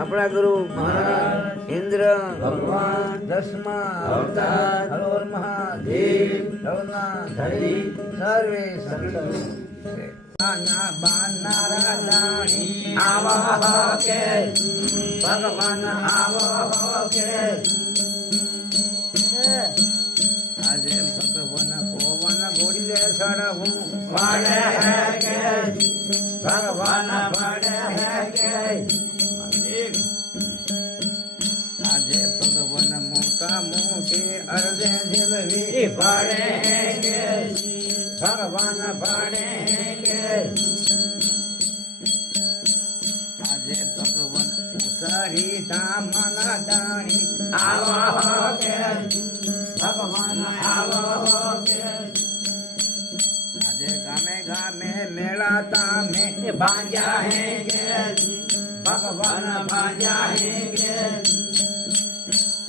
अपना गुरु महाराज इंद्र भगवान दसमा अवतार हर महादेव रघुनाथ हरि सर्वे भगवान आज भगवान पवन बोलिए सड़हू भगवान अर्धे दिलवी पड़े भगवान पड़े आज भगवान उसारी दामन दानी आवा के भगवान आवा के आज गामे गामे मेला तामे बाजा है के भगवान बाजा है के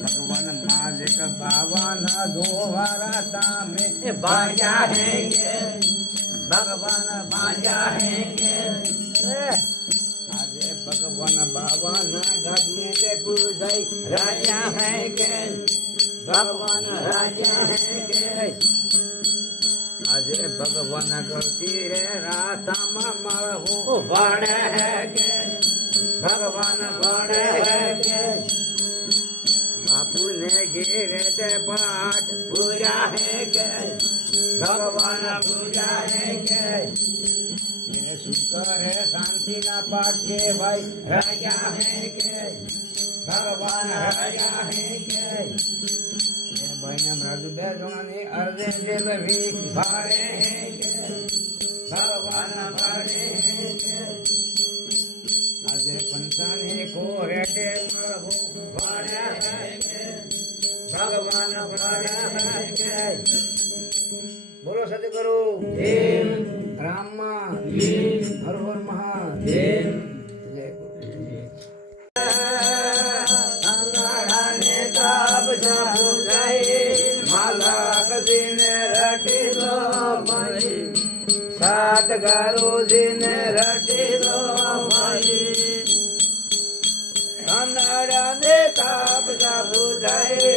भगवान मालिक बावन दोहराता में बाजा है भगवान बाजा है आज भगवान बावन गद्य के पूजाई राजा है भगवान राजा है आज भगवान गलती रे राता मरहू बड़े है भगवान बड़े है बापू ने गिरे पाठ पूजा है भगवान पूजा है शुक्र है शांति ना पाठ के भाई राजा है भगवान राजा है बहन मृदु बेजवानी अर्धे दिल भी भाड़े हैं भगवान भाड़े हैं आज पंचानी को रेटे भाड़े हैं भगवान भाड़े हैं बोलो सतगुरु राम हर हर महादेव जय गुरु गुरु ने रटी लो भाई कन्नड़ा ने ताप का बुझाए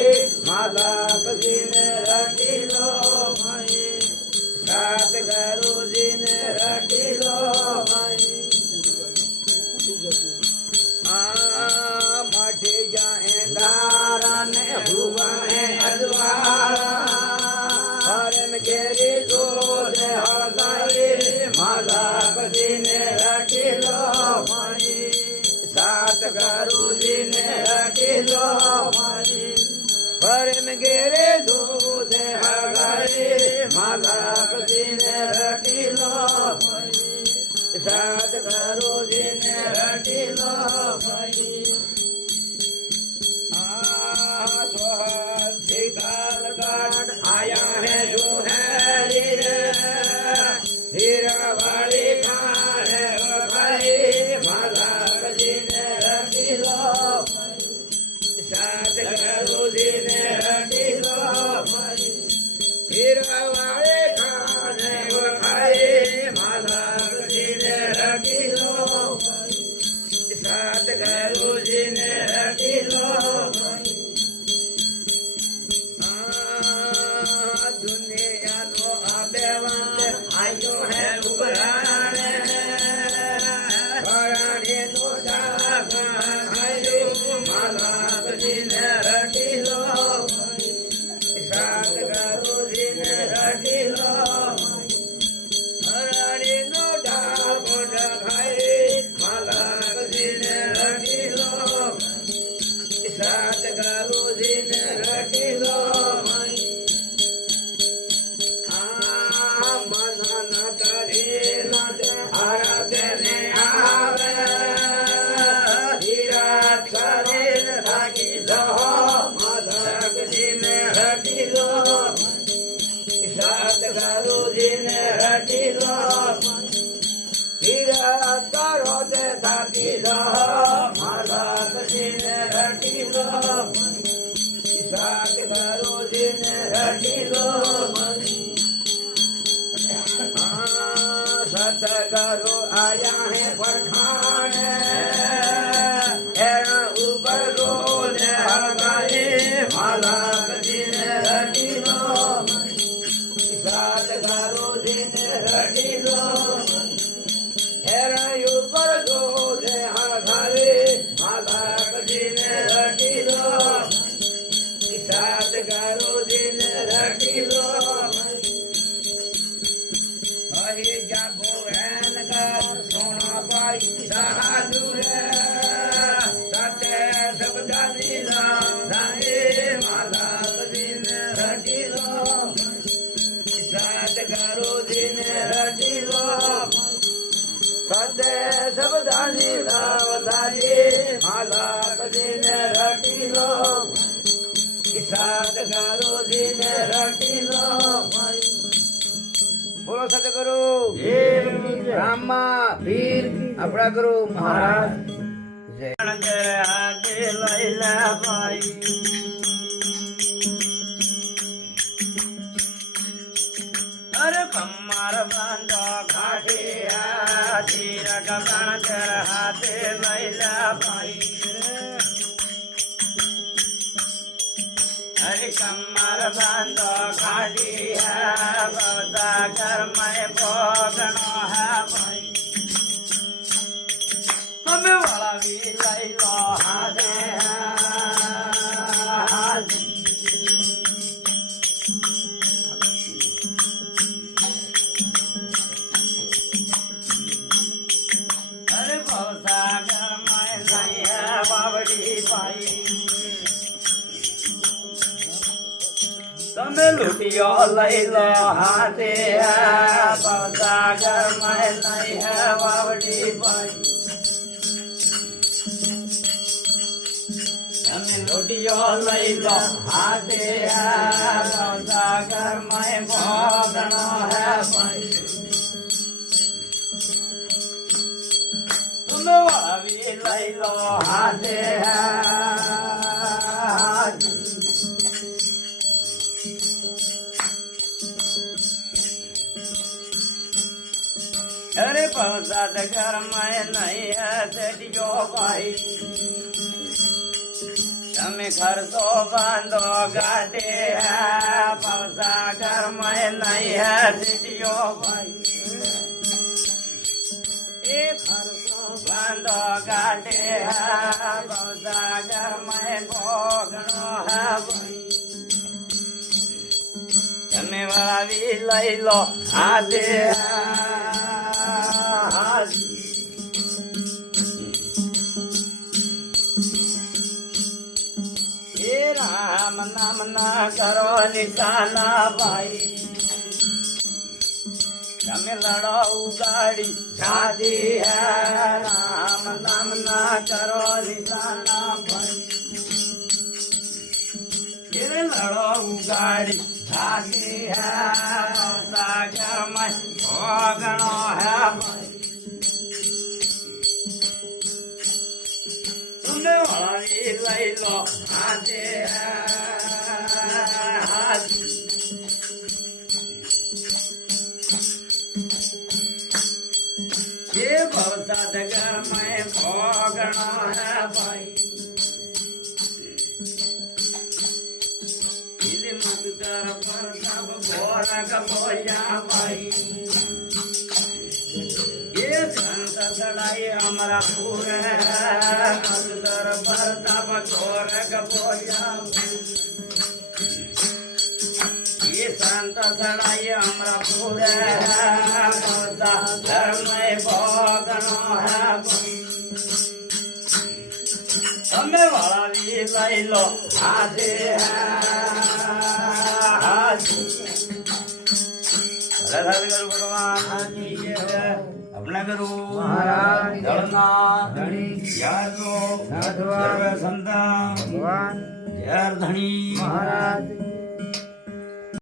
माला पसी ने रटी लो भाई सात गुरु ने रटी लो भाई मठी जाए दारा ने हुआ है अजवारा हरम घेरी जोर हगाए माला पसी ने रटी लो भाई सात गुरु ने रटी लो भाई हरम घेरे दूध हगाए माला पसी ने रटी लो भाई सात गुरु ने रटी लो भाई आया है जो है हीरा वाली खान भाई माला पसी ने रटी लो सात गुरु ने रटी लो भाई हीरा वाले खान खाए माला पसी ने रटी लो सात गुरु ने रटी लो दुनिया नो आबेवंत आयो है उबराण हराने नो जागा आयो माला पसी ने रटी लो सात गुरु ने रटी लो हराने नो जागा खाए माला पसी ने रटी लो सात गुरु ने रटी लो सतगुरु आया है परखान ऊपर रोज हगाए माला पसी ने रटी लो सतगुरु ने रटी लो ऊपर रोज हगाए माला पसी ने रटी लो सतगुरु ने रटी लो सोना पाई बहादुर सत्य सबदा लीला धारे माला पसी ने रटी लो सात गुरु ने रटी लो सत्य सबदा लीला धारे माला पसी ने रटी लो सात गुरु ने रटी लो बोलो सतगुरु रामा वीर अपना गुरु महाराज जय आगे लैला भाई अरे कमार बांधो घाटिया तीर गगन कर हाथे लैला भाई हरे कमर बांधो घाटिया बता कर मैं भोगनो है भाई हमें वाला भी लै लो हाथे अरे भवसागर मैं नहीं है बावड़ी पाई તમે લૂટિયો લઈ લો હાથે પવસાગર માં નહીં હે વાવડી ભાઈ તમે લૂટિયો લઈ લો હાથે પવસાગર માં ભોગણો હે ભાઈ તમે વાવી લઈ લો હાથે भवसाद घर में नहीं है सेठियो भाई તમે ખર્ચો બાંધો ગાડે ભવસા घर में नहीं है सेठियो भाई बांधो गाडे भवसा घर में भोगनो है भाई તમે વાવી લઈ લો હાથે हे राम नाम ना करो निशाना भाई તમે લડો ઉગાડી शादी है राम नाम ना करो निशाना भाई ये लड़ो उगाड़ी शादी है सागर में भोगनो है भाई तुमने वाली लई लो आते ये भवसाद घर में भोगनो है भाई मत कर पर सब भोरक भोया भाई ये संत सड़ाई हमारा पूरे मत कर पर सब भोरक भोया ये संत सड़ाई हमारा पूरे घर में भोगनो है તમે વાળી લઈ લો આજે गुरु भगवान अपना गुरु महाराज जड़ना धनी यादो साधुआ संता भगवान जर धनी महाराज